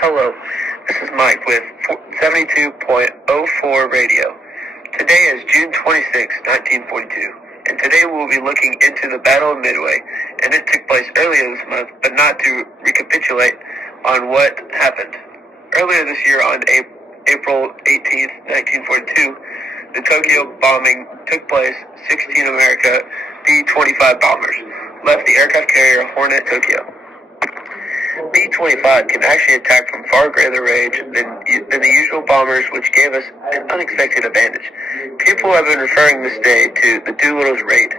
Hello, this is Mike with 72.04 Radio. Today is June 26, 1942, and today we'll be looking into the Battle of Midway, and it took place earlier this month, but not to recapitulate on what happened. Earlier this year, on April 18, 1942, the Tokyo bombing took place. 16 America B-25 bombers left the aircraft carrier Hornet Tokyo. B-25 can actually attack from far greater range than the usual bombers, which gave us an unexpected advantage. People have been referring this day to the Doolittle's raid.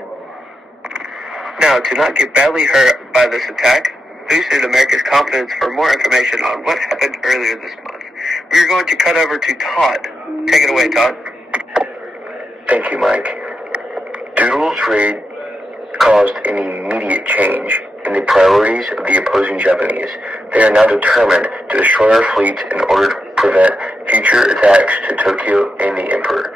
Now, to not get badly hurt by this attack boosted America's confidence. For more information on what happened earlier this month, we are going to cut over to Todd. Take it away, Todd. Thank you, Mike. Doolittle's raid caused an immediate change in the priorities of the opposing Japanese. They are now determined to destroy our fleet in order to prevent future attacks to Tokyo and the Emperor.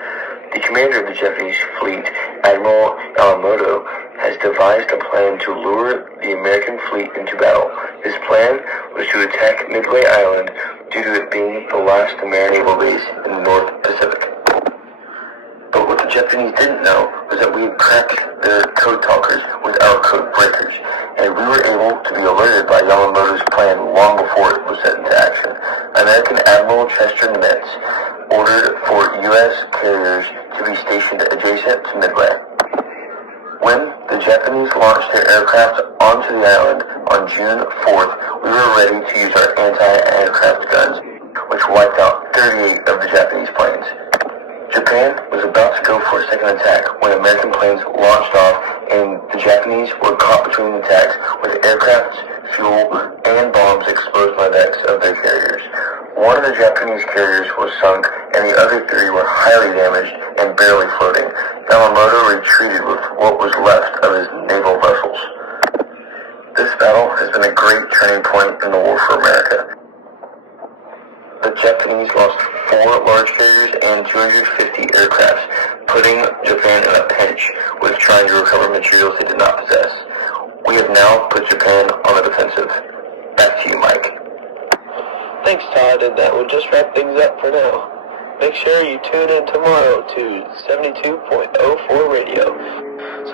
The commander of the Japanese fleet, Admiral Yamamoto, has devised a plan to lure the American fleet into battle. His plan was to attack Midway Island due to it being the last American naval base in the North Pacific. But what the Japanese didn't know was that we had cracked their code talkers with our code breakers, and we were able to be alerted by Yamamoto's plan long before it was set into action. American Admiral Chester Nimitz ordered for U.S. carriers to be stationed adjacent to Midway. When the Japanese launched their aircraft onto the island on June 4th, we were ready to use our anti-aircraft guns, which wiped out 38 of the Japanese planes. Japan was about to go for a second attack when American planes launched off, and the Japanese were caught between attacks with aircraft, fuel, and bombs exposed by decks of their carriers. One of the Japanese carriers was sunk, and the other three were highly damaged and barely floating. Yamamoto retreated with what was left of his naval vessels. This battle has been a great turning point in the war for America. The Japanese lost 4 large carriers and 250 aircraft, putting Japan in a pinch with trying to recover materials they did not possess. We have now put Japan on the defensive. Back to you, Mike. Thanks, Todd, and that will just wrap things up for now. Make sure you tune in tomorrow to 72.04 Radio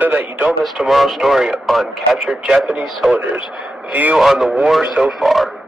so that you don't miss tomorrow's story on captured Japanese soldiers' view on the war so far.